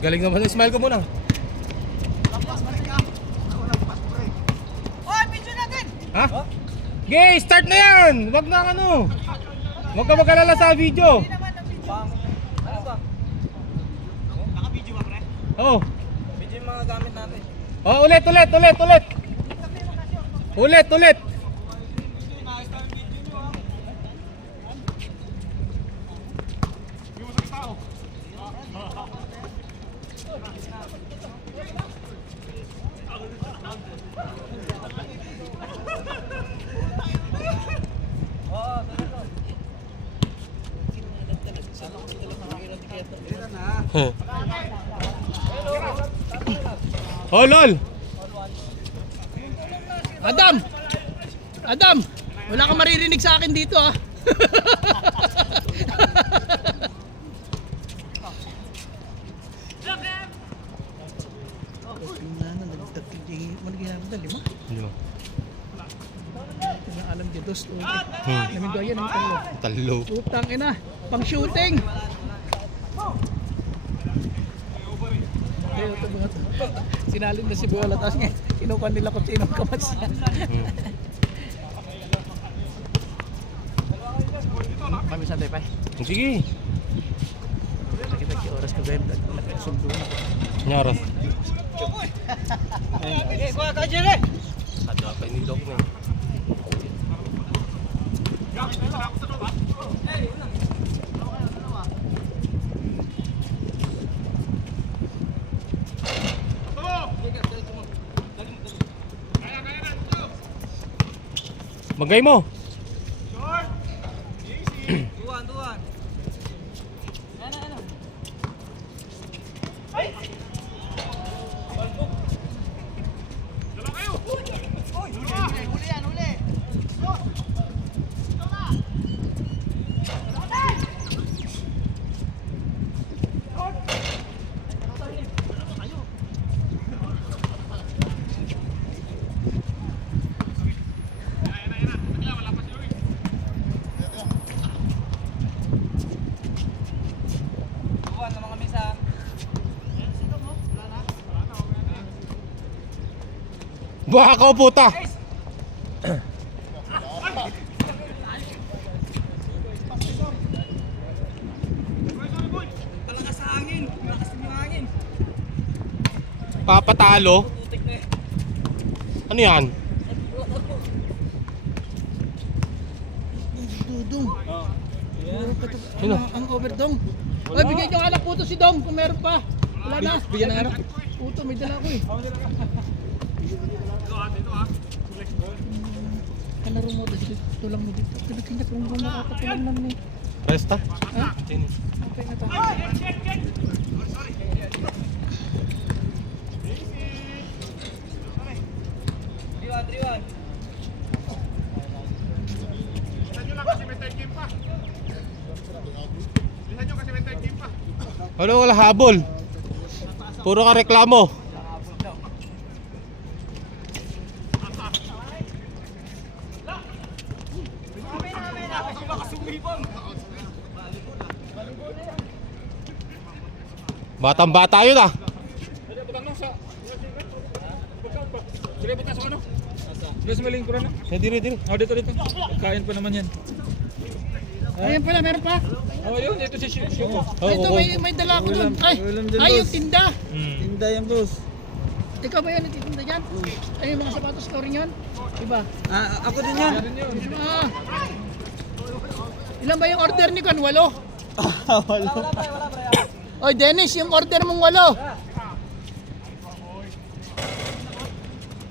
Galing naman. Smile ko muna. Oy, video natin! Ha? Okay, start na yan! Wag na ano. Huwag ka mag-alala sa video. Hindi naman ang video. Ano ba? Naka-video ba, pre? Oo. Video yung mga gamit natin. Oh, ulit. Ulit. Oh, lol. Adam, wala kang maririnig sa akin dito ah. Alam niya dos. Namin doon yan ang talo. Talo. Utang ina, pang shooting. Ayun, ito mga to. Sinalin na si Bola, tapos nga, kinukuha nila kung sino ang kamats niya. Kami sa tayo pa. Sige. Nakita ki oras ka ba? Nagsundo na. Nyaros. Okay, kuha ka, Jerry! Ada pa inilog na. Magay mo. Tuwan. Huli. Tuwan ng mga misa. Baka ka puta. Palakas sa hangin. Malakas din yung hangin. Papatalo. Tutik na eh. Ano yan? Dudong. Sino? Ang overdong. Oy, bigyan niyo anak puto si Dong kung meron pa. Wala na. Bigyan ng anak. Puto, may dala ko eh. Kalaro mo dito, tulang mo dito. Tinakinyak kung makakatulang naman eh. Resta? Ha? Sino? Okay na to. Driwan. Wala habol. Puro ka reklamo. Batang bata yun ah. Diri. Oh, dito. Kain pa naman yan. Ayan pala, meron pa. Oh, yun. Ito si Shiko. Ay, ito, may dala ko doon. Ay, yung tinda. Tinda yan, boss. Ikaw ba yan nagtitinda dyan? Ay, yung mga sapatos ko rin yun? Iba? Ako din yan. Ah. Ilan ba yung order ni Kan? 8? Wala pa. Oy, Dennis, yung order mong 8.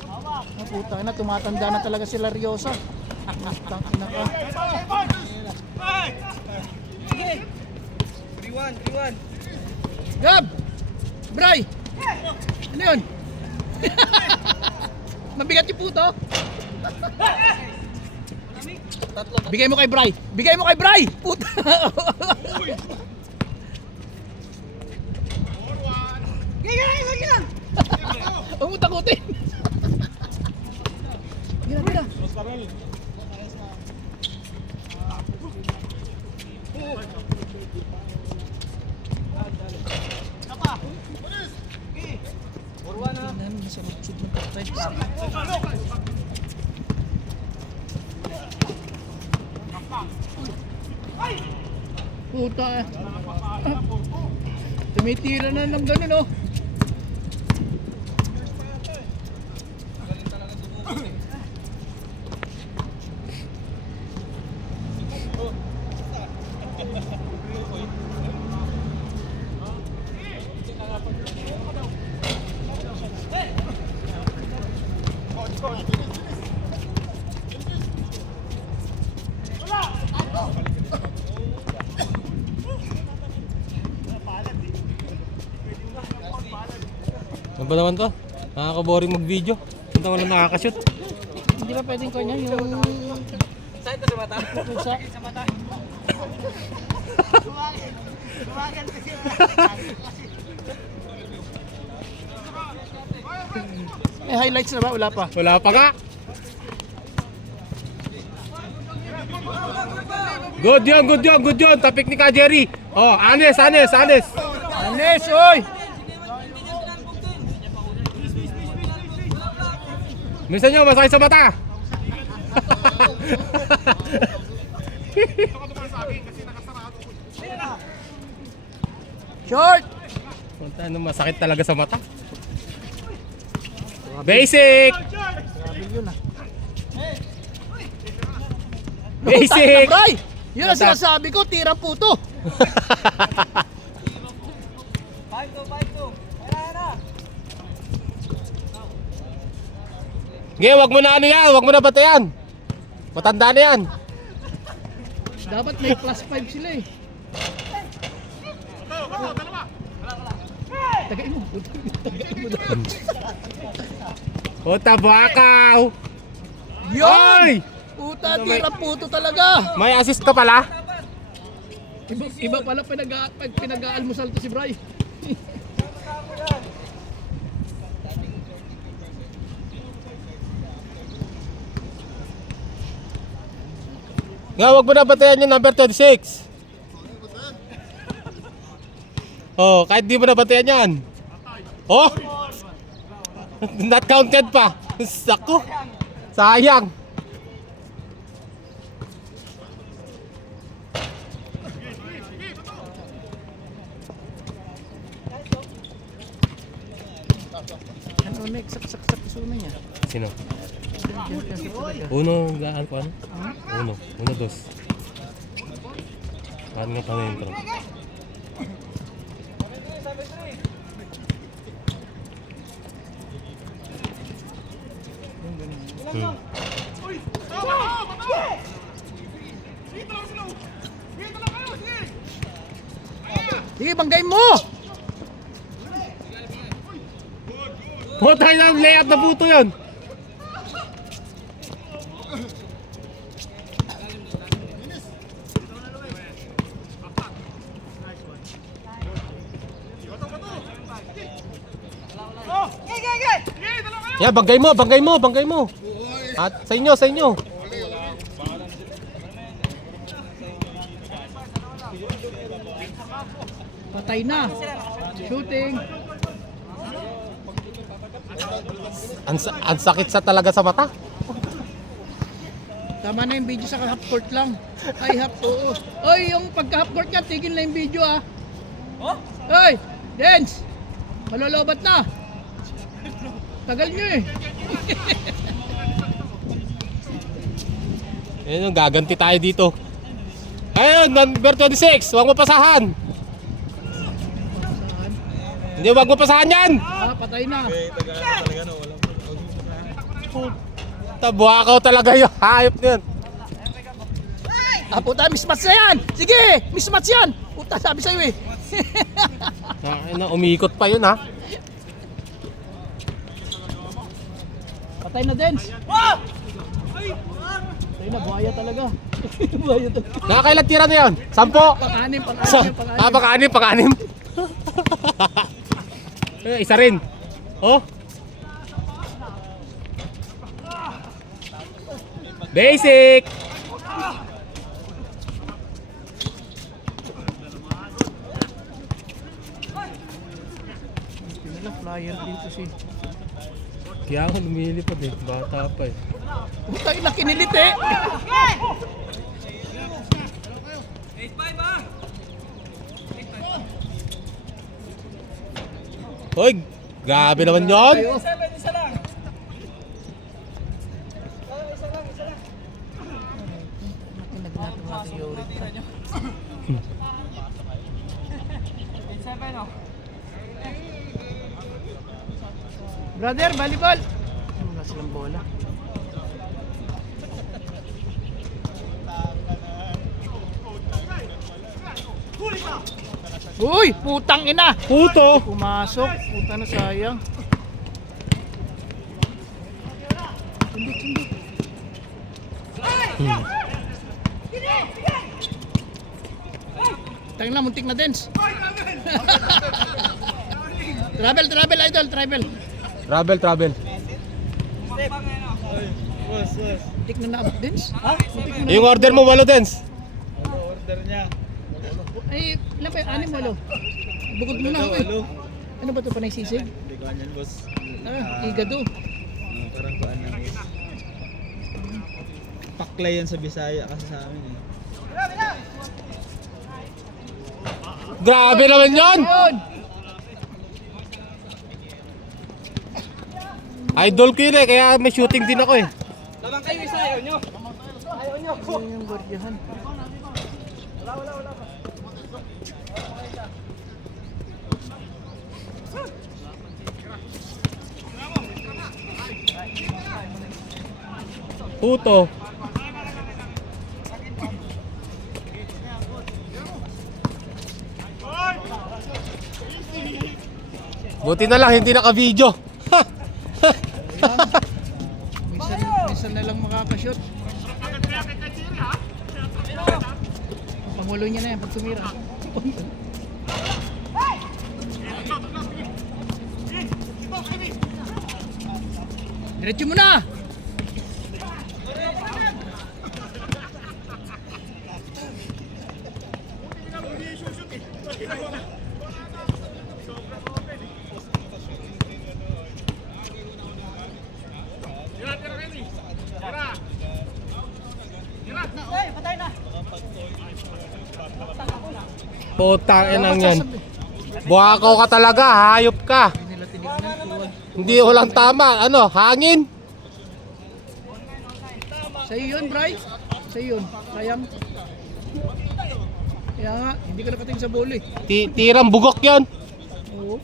Oh, puta na, tumatanda na talaga si Lariosa. Tangina ka. Driwan. Gab! Bray! Ano yun? Mabigat yung puto. Bigay mo kay Bray! Puta! Ganyan! Huwag mo takutin! Mira! sa lutsod ng tatay. Puta eh. Tumitira na ng ganun oh. Ano ba naman to? Nakaka-boring mag-video. Punta wala nakaka-shoot. Hindi ba pwedeng kanya yung... Saan ito sa mata? Sa mata. May highlights na ba? Wala pa. Wala pa nga. Good yun, good yun, good yun. Tapik ni Ka Jerry. Oh, Anes. Anes, oy! Minsan nyo, masakit sa mata. Short! Punta, ano, masakit talaga sa mata. Basic! Grabe yun ah. Basic! Bray! Yun ang sinasabi ko, tira puto. 5-2. Kaya na. Ngayon, wag mo na ano yan, wag mo na batayan. Matanda na yan. Dapat may plus 5 sila eh. Tagain mo. Tagain mo daw. O, tabakaw! Yun! Ay! Puta, tira puto talaga. May assist ka pala? Iba pala pinag-aalmusal to si Bray. Nga, wag mo na batayan yung number 26. Oh, kahit di mo na batayan yan. Oh! Not counted pa. Sako. Sayang. Ano, may sak-sak-sak suna niya. Sino? Uno, gaan ko ano? Uno, dos. Gaan nga pa na intro. Sige, banggay mo! Putay na, layout na puto yun. Yeah, banggay mo. At sa inyo. Patay na. Shooting. Ang sakit sa talaga sa mata. Tama na yung video sa half court lang. Ay, oo. Oy, yung pagka half court niya, tigil na yung video ah. Oh? Oy, dance! Malolobat na. Tagal nyo eh. Ayun, gaganti tayo dito. Ayun, number 26, huwag mo pasahan. Hindi, huwag mo pasahan yan. Ah, patay na. Tabuakaw talaga yung hayop na yun. Ah, puta, mismatch na yan. Sige, mismatch yan. Puta, sabi sa'yo eh. Ay, na, umiikot pa yun ha. Patay na, dance. Patay na, buhaya talaga. Buhaya talaga. Nakakailan tira na yun? 10? Pang-anim. Pang-anim. Isa rin. Oh. Basic. Pinala flyer dito si Kaya ako lumilipad eh. Bata pa eh. Puta ina, kinilit eh. Hoy! Grabe naman yun! Isa lang. Nagnatuwa si Yuri. 7 oh. Brother, volleyball. Wala silang bola. Uy, putang ina. Puto! Pumasok, puta na sayang. Sundot. Tangin na, muntik na dance. Travel, idol, travel. Travel. Boss. Muntik na naabot dance. Ha? Muntik na Yung order mo, walo dance. Ano order niya? Ay, ilan pa yung anim walo? Bukod mo na ako eh. Ano ba ito, panay sisig? Hindi ko yan, boss. Igado. Parang kuan na, boss. Paklay yan sa Bisaya kasi sa amin eh. Grabe naman yun! Yun! Idol ko yun eh, kaya may shooting din ako eh. Labang kayo isa, ayaw nyo. Yun yung gwardiyahan. Puto. Buti na lang, hindi naka-video. Minsan na lang makakashoot. Pangulo niya na yan pag tumira. Diretso mo na! Putang inang yan. Buhakaw ka talaga, hayop ka. Nila tinignan, iwan. Hindi walang tama. Ano, hangin? Sa'yo yun, Bray. Sa'yo yun. Sayang. Kaya nga, hindi ka nakating sa bola eh. Tirang bugok yon. Oo.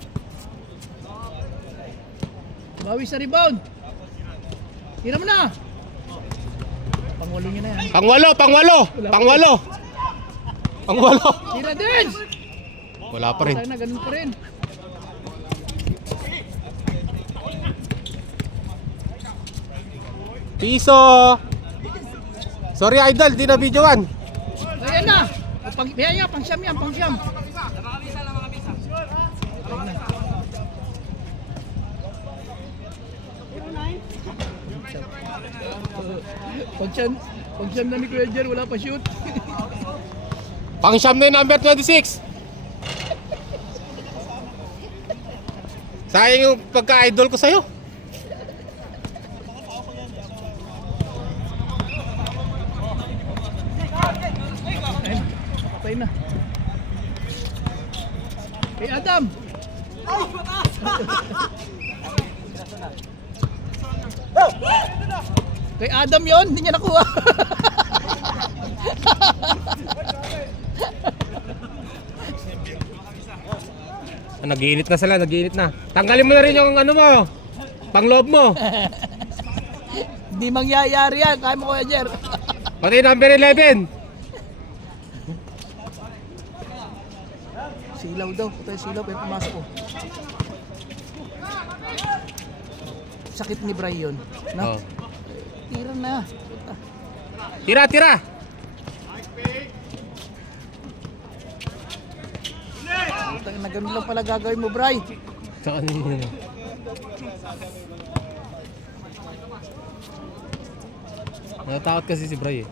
Bawi sa rebound. Tira mo na. Pangulo niya na yan. Pangwalo. Tira din! Wala pa rin. Tayo na, ganun pa rin. Piso. Sorry idol, di na videoan. Ayan na! Pang siyam yan, pang siyam. Pang siyam na ni Kuya Jer, wala pa shoot. Pang-siyam na yung number 26. Sayang yung pagka-idol ko sa'yo. Ayun, patay na. Kay Adam! Kay Adam yon, hindi niya nakuha. Nag-iinit na sila, Tanggalin mo na rin yung ano mo. Pangloob mo. Hindi mangyayari yan, kaya mo Kuya Jer. Pati number 11. Silaw daw, patay silaw, pero pumasok ko. Sakit ni Brian, no? Oh. Tira na. Puta. Tira. Puta, na ganun lang pala gagawin mo, Bray. Sa kanina. Natatakot kasi si Bray eh.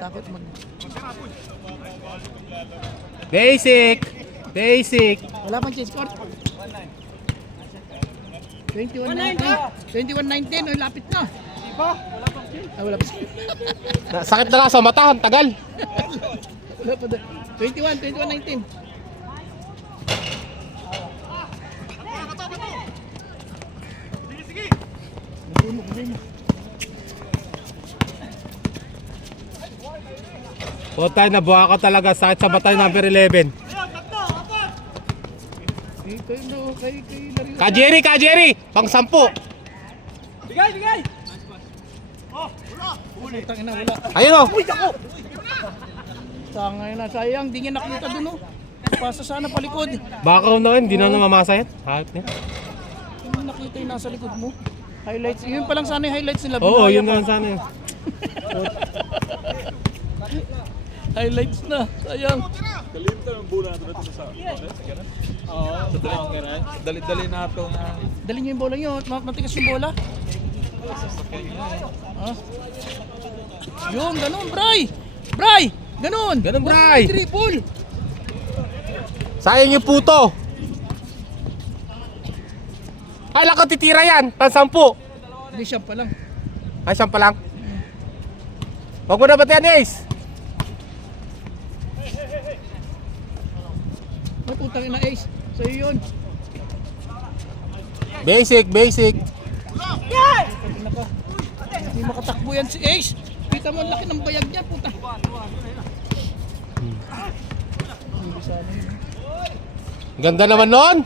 Takot mag... Basic. Wala pang change court. 21-19. Ay, lapit na. Wala pa. Sakit na nga sa mata, ang tagal. Wala pa. 21-19. O tayo, nabuha ka talaga. Sakit sa mata yung number 11. Kay Lario. Ka Jerry! Pang 10. Bigay! Tangina, wala. Ayun o. Tangina na, sayang. Di niya nakita dun, oh. Pasa sana palikod. Baka na hindi na namamasa yan. Hayop niya. Hindi nakita yung nasa likod mo. Highlights. Yun pa lang sana yung highlights nila. Oo, Binaya yun pa. naman sana yun. Highlights na. Sayang. Sa dalawang ganun. Dali-dali na ito nga. Dali niyo yung bola niyo. Matigas yung bola. Ah. Yung ganun, Bray! Bray! Ganun! Ganun, Huwag Bray! mo i-dribble. Sayang yung puto. Ay, lang ko titira yan. Pang 10. Hindi siya pa lang. Ay, 10 pa lang. Huwag mo na batayan, Ace. May putang ina, Ace. Sa'yo yun. Basic. Pagina ka. Hindi makatakbo yan si Ace. Kita mo ang laki ng bayag niya, puta. Hindi sana yun. Ganda naman nun.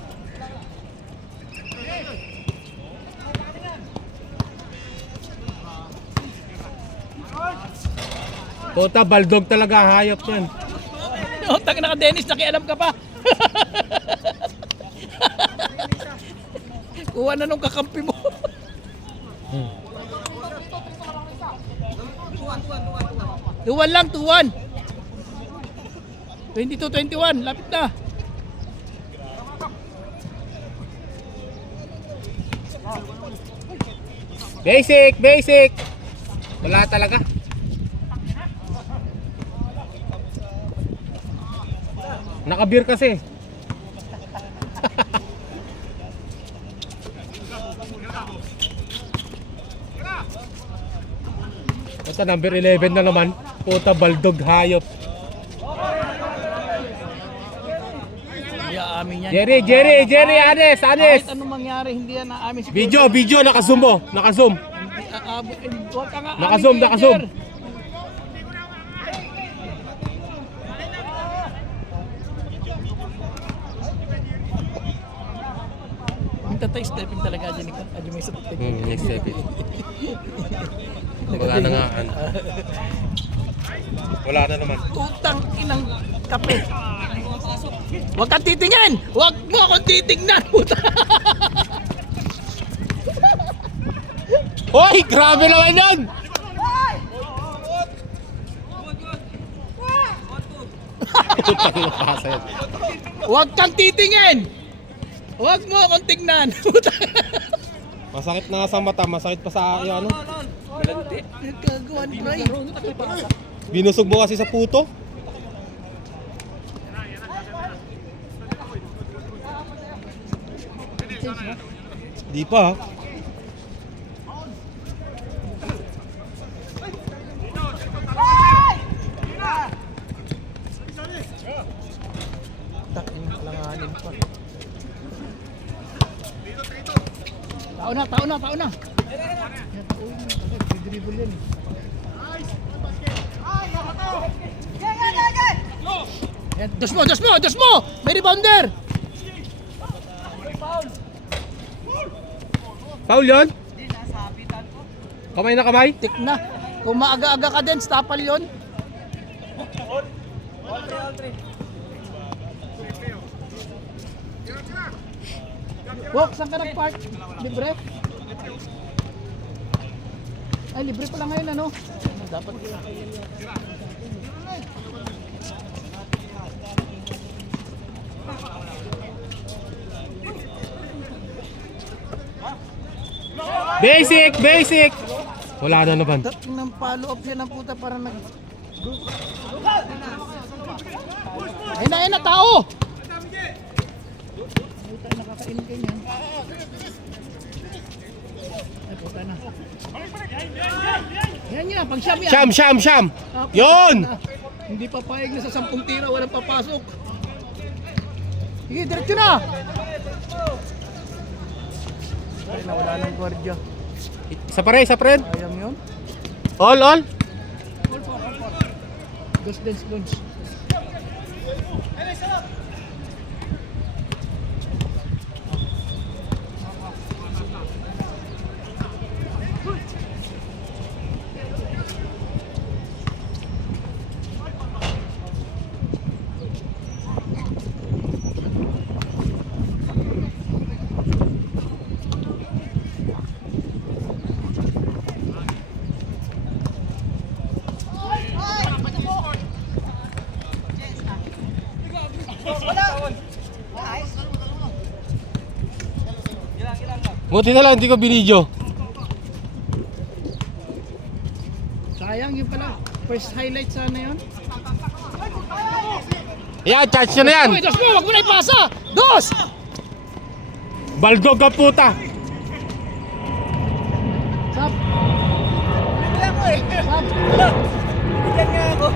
Puta, baldog talaga, hayop yan. Oh, tangina ka, Dennis. Nakialam ka pa. Kuha na nung kakampi mo. Tuwan lang, tuwan. 22-21, lapit na. Basic. Wala talaga. Nakabir kasi. Ito, number 11 na naman. Puta, baldog, hayop. Hindi aamin yan. Jerry, Anes. Kahit anong mangyari, hindi yan aamin si Video, naka-zoom mo. Naka-zoom. Huwag ka nga aamin Naka-zoom. kay Jer. Tatay-stepping talaga dyan ikaw. Adyo may sakit. Next step it. Wala na nga. Wala na naman. Tutang inang kape. Huwag kang titingin! Huwag mo akong titignan! Puta! Hoy! Grabe naman yan! Putang ina, pasa yan. Huwag kang titingin! Huwag mo akong tignan! Puta! Masakit na sa mata, masakit pa sa yung ano. Nagkagawan, Bray. Binusog mo kasi sa puto. Di pa. Takin langanin pa. Tao na. Yan, tao na. Dribble yan. Yan, dos mo! May rebounder! Foul yun? Kamay na kamay? Tik na. Kung maaga-aga ka din, stopal yun. Wok, saan ka nag-park? Libre? Ay, libre pala ngayon, ano? Dapat Basic! Wala na naman. ng follow up yan ang puta para nag... Ayun na, tao! Puta, nakakain ka niyan. Ay, puta na. Yan yan, pang siyam yan. Siyam, siyam, siyam. Ah, puta Yun! na. Hindi papayag na sa 10 tira, walang papasok. Sige, diretso na. Ay, nawala ng gwardiya. Isa pa rin, isa pa rin. Sayang yun. All, all. Ghost dance lunch. Buti na lang, hindi ko binidyo. Sayang yun pala. First highlight sana yun. Yan, charge nyo na yan. Uy, dos mo, wag mo na ipasa! Dos! Balgog ang puta. Sap! Bigla ko eh. Sap! Bigyan nga ako.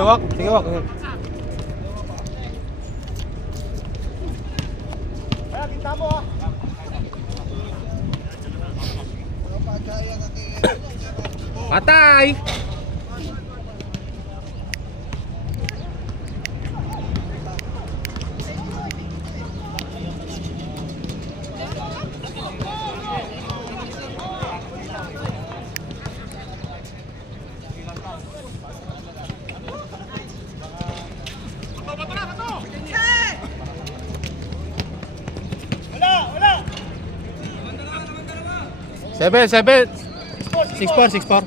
Sige, wak. Sige, wak. Kaya kita mo ha. Patay! Seven, seven. 6-4, 6-4.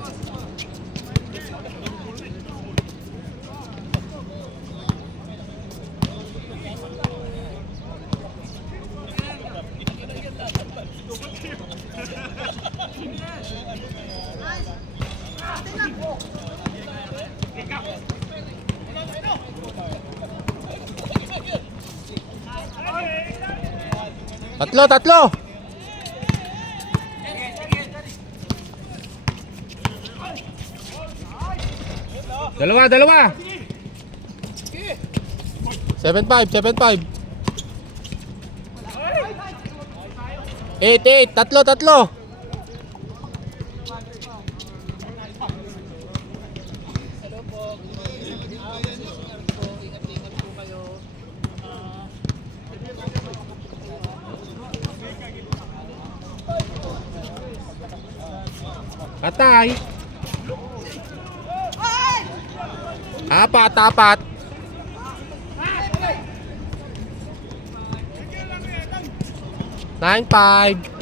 Tatlo, tatlo. Dalawa, dalawa. 7-5, 7-5. 8-8, tatlo, tatlo. Patay. Apat, apat. Nine, 5.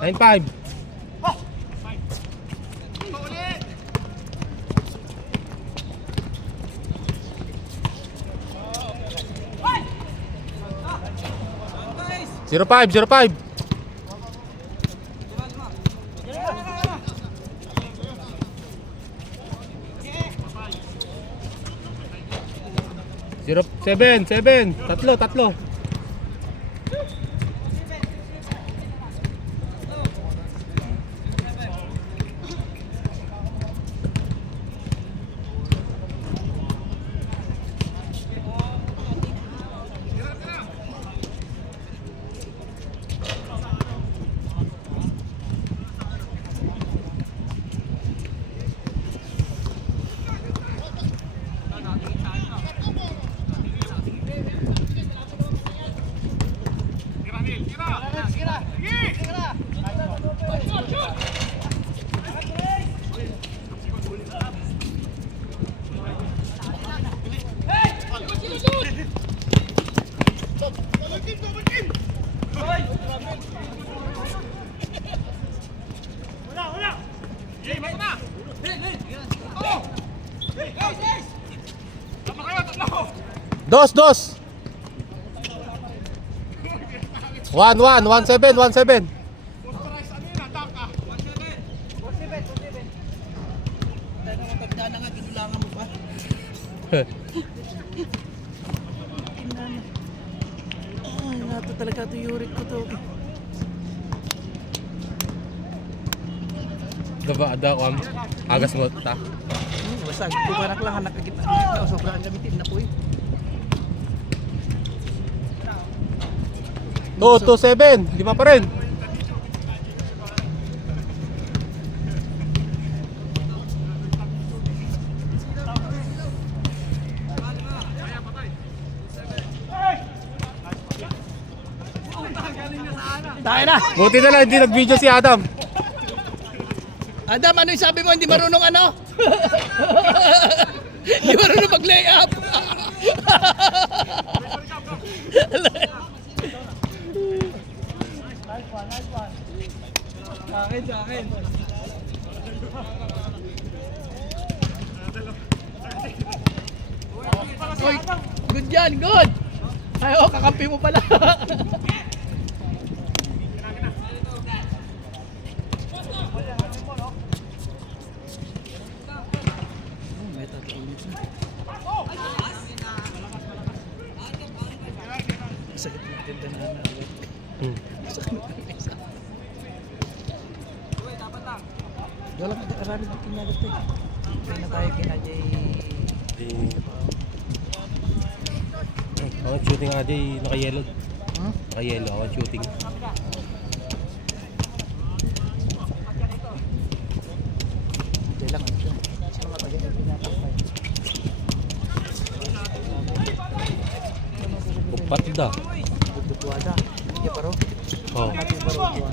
Nine, 5. Zero, 5, 0, 5. Zero, 7, 7. Tatlo, tatlo. Dos, dos. 1-1, 1-7, 1-7. Dahil naman pagdaan na nga, ginulangan mo pa. Ay, nato talaga ito yurik ko to. Diba, ada ko agas mo ta. Basag, kumanak lang, nakagitna. Sobrang gamitin na po eh. 2-7, 5 pa rin. Tayo na! Buti na lang hindi nag-video si Adam. Adam, ano yung sabi mo? Hindi marunong ano? Hindi marunong mag-lay up. Sa akin. Oy, good yan, good. Ay, oh, kakampi mo pala. Sakit na ganda na nawag. Sakit na isa. Wala ka karami na kinagat eh. Kaya na tayo kinajay. Ako shooting nga di naka-yellow. Huh? Naka-yellow ako shooting. Hindi lang ito. Sino nga tayo yung pinatakay? Bupati da. Butuada. Hindi pa ro. Oh. Natin pa ro.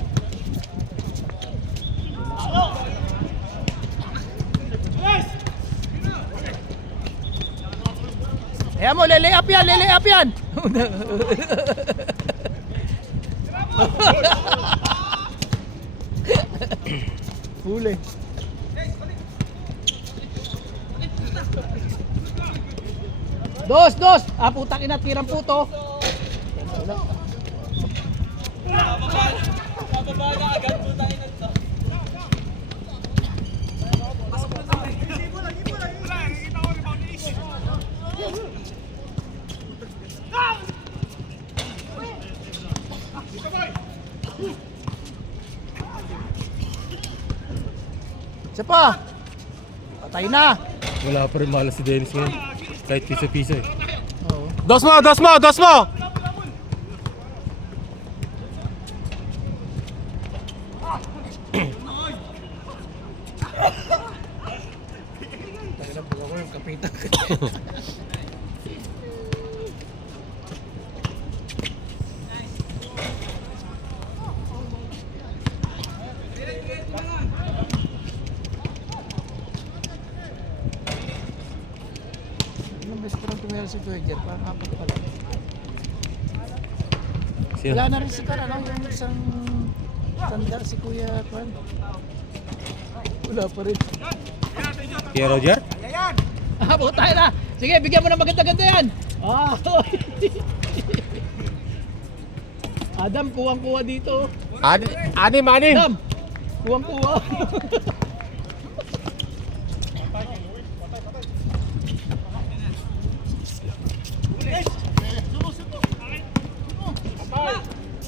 Ayan mo, lele up yan, lele up yan. Huli. Dos, dos. Ah, putang ina, tirang puto. Isa pa. Patay na. Wala pa rin malas si Dennis ngayon. Kahit piso-piso eh. Oo. Dos mo, dos mo, dos mo! Tayo na po ako yung kapitan. Anong best friend ko meron si Dwyer? Parang apat pala. Sino? Wala na rin si Kara, no? Yung isang tanda si Kuya Kwan. Wala pa rin. Kuya Roger? Ah, tayo na. Sige, bigyan mo na maganda-ganda yan. Ah, Adam, kuwang-kuwa dito. Anim. Adam, kuwang-kuwa.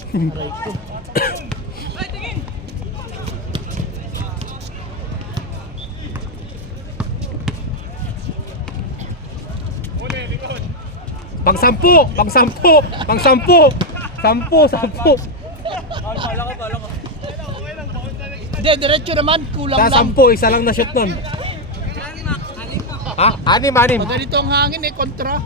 Aray ko. Pang-sampu. Sampu. Bala ko. Hindi, diretso naman. Kulang Sa lang. 10, isa lang na shoot nun. Ha? Anim. Pag ganito ang hangin eh, kontra.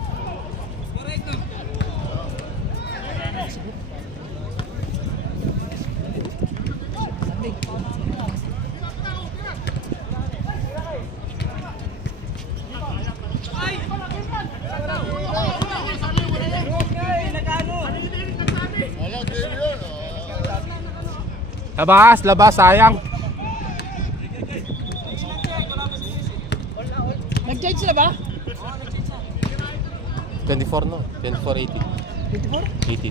Labas, sayang. Nag-change sila ba? 24 no? 24, 18. 24? 18.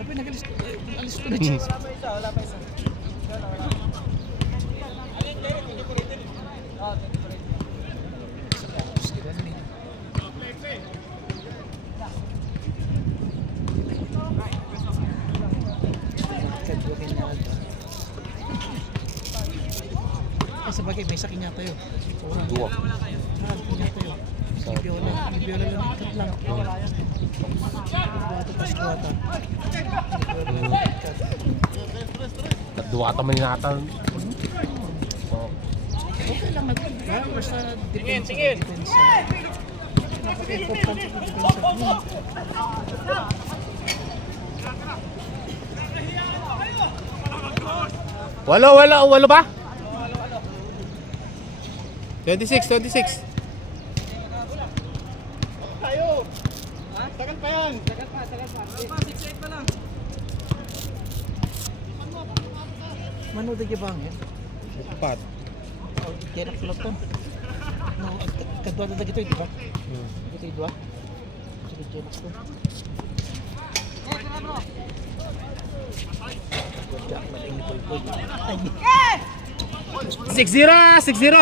Kapag nag-alis ko na change. Wala pa isa. Ay, sabagay, may sakin yata yun. Dua. Sakin yata yun. Biola lang, ikat lang. Ito pas kuwata. Duwata man inatan. Okay lang natin. Basta depensa. Napaka-important yung depensa. Walo ba? 26. Tagal pa yan. Tagal pa. 6-8 pa lang. Mano da bang eh? Pat. Kaya nakulaton. No, kadwa na dagito, di ba? Dito yung dua. Sige, kaya nakulaton. Wadya, maling ni Boy. 6-0.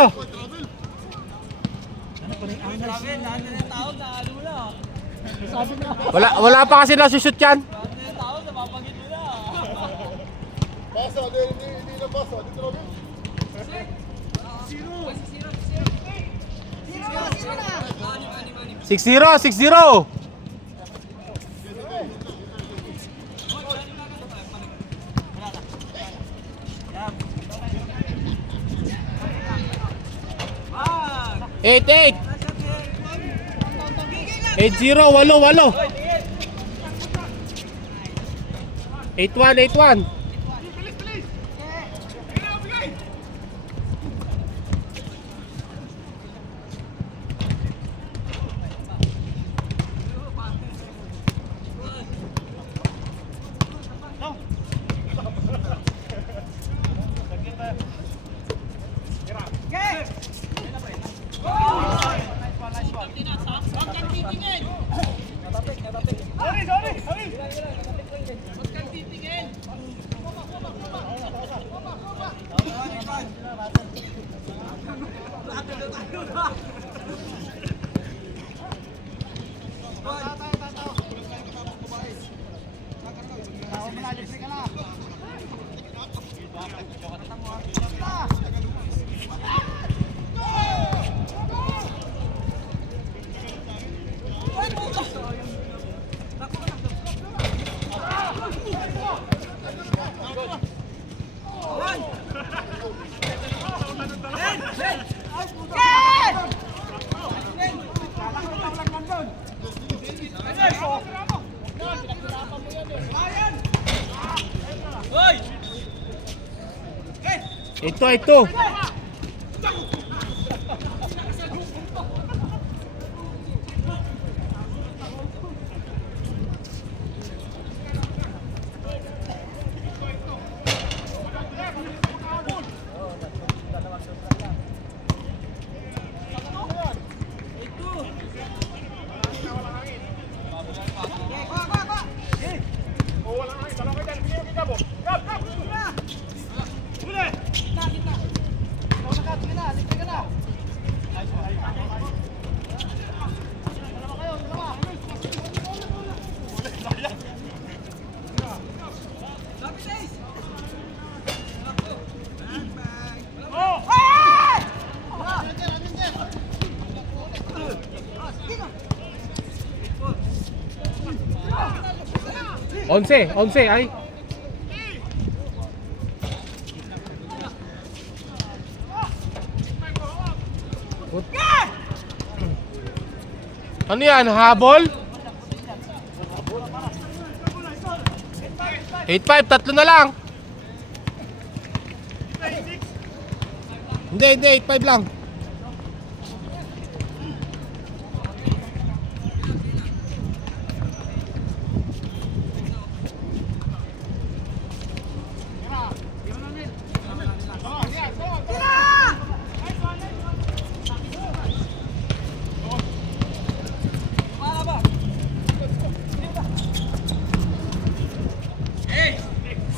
Ano pa na yung angas? Sabi, lahat ng tao na ano mo na. Sabi na. Wala pa kasi nasushoot yan. Lahat ng tao na papagin mo na. Six zero. Eight. 8-0, walo. 8-1. Ito. Onse ay. Ano yan? Habol? 8-5, tatlo na lang. Hindi, 8-5 lang.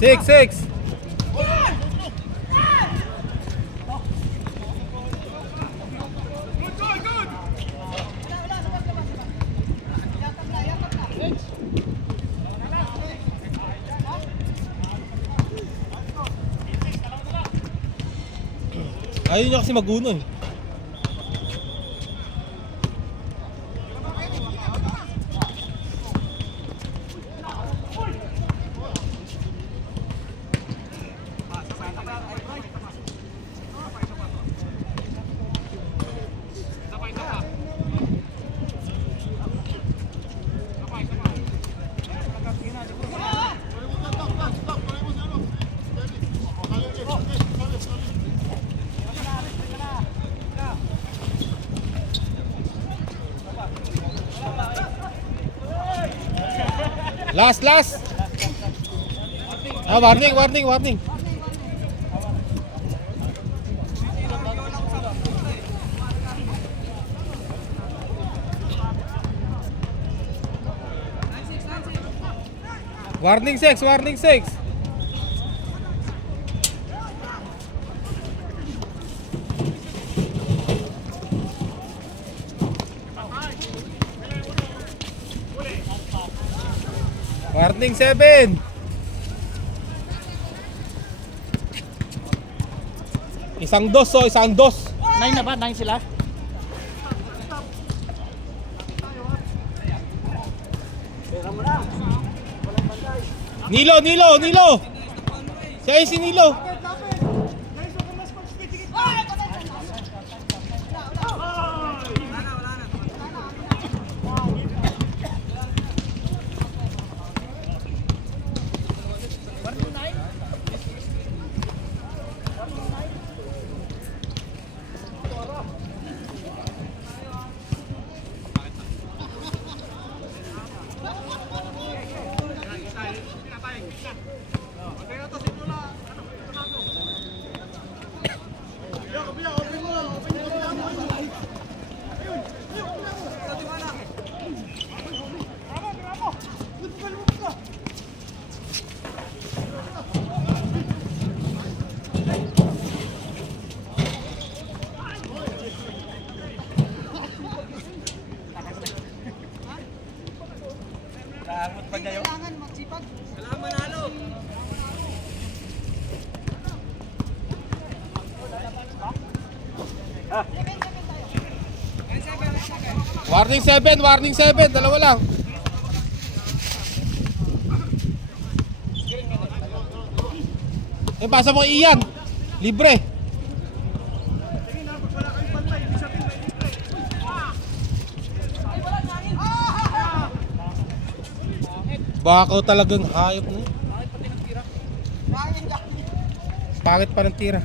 6. Ayaw niya kasi maguno eh. Last. Warning. Warning 6. Warning 7. Isang dos. 9 na ba? 9 sila? Nilo. Siya si Nilo. Kailangan magsipag. Kailangan manalo. Warning 7. Dalawa lang. Pasa mo kay Ian. Libre. Bakaw talagang hayop mo. Pangit pa ng tira.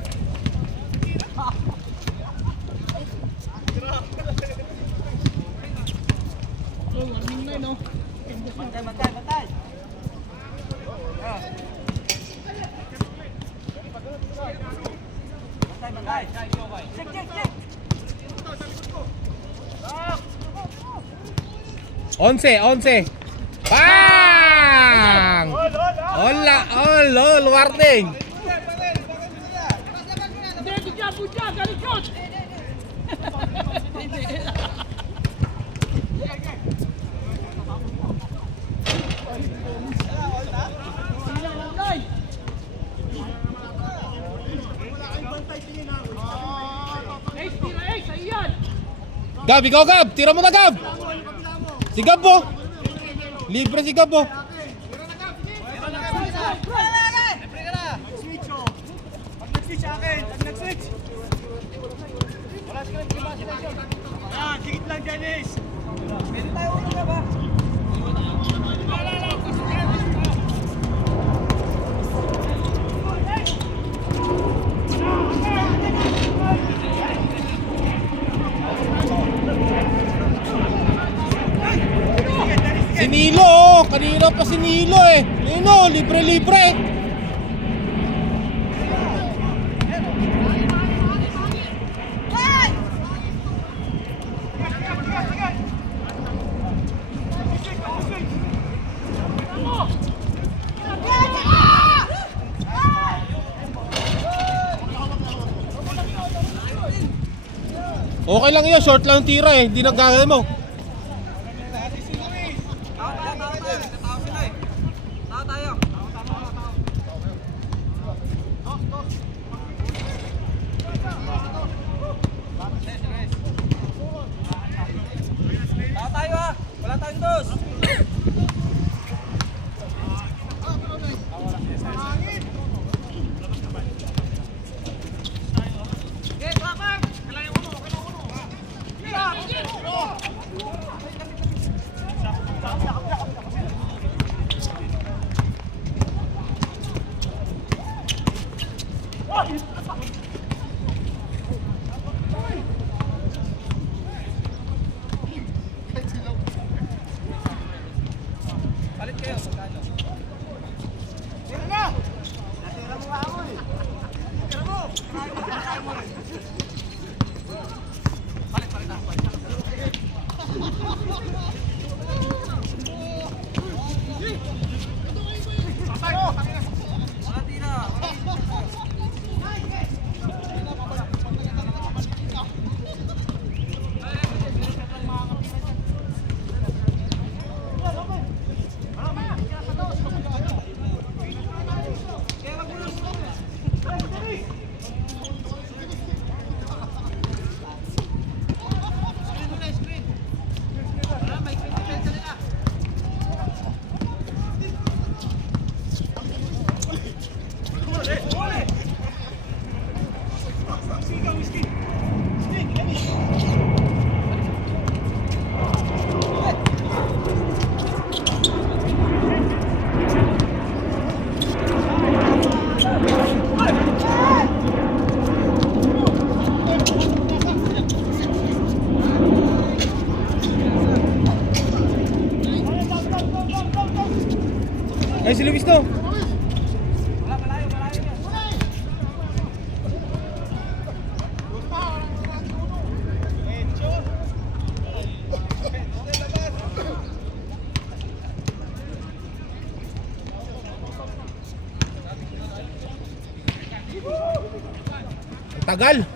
Matay. Check. 11. Bang! All, warning. Puja, galing coach! Gab, ikaw Gab! Tira mo na Gab! Si Gab po! Libre si Gab po! Switch akin. Nag-switch. Wala script, di ba? Dikit lang, Dennis. Pwede tayo ulo na ba? Si Nilo! Kanina pa si Nilo eh! Nilo, libre! Okay lang yun, short lang yung tira eh. Hindi nagkagaya mo. Wala tayong dos. Ay, si Luis to. Tagal.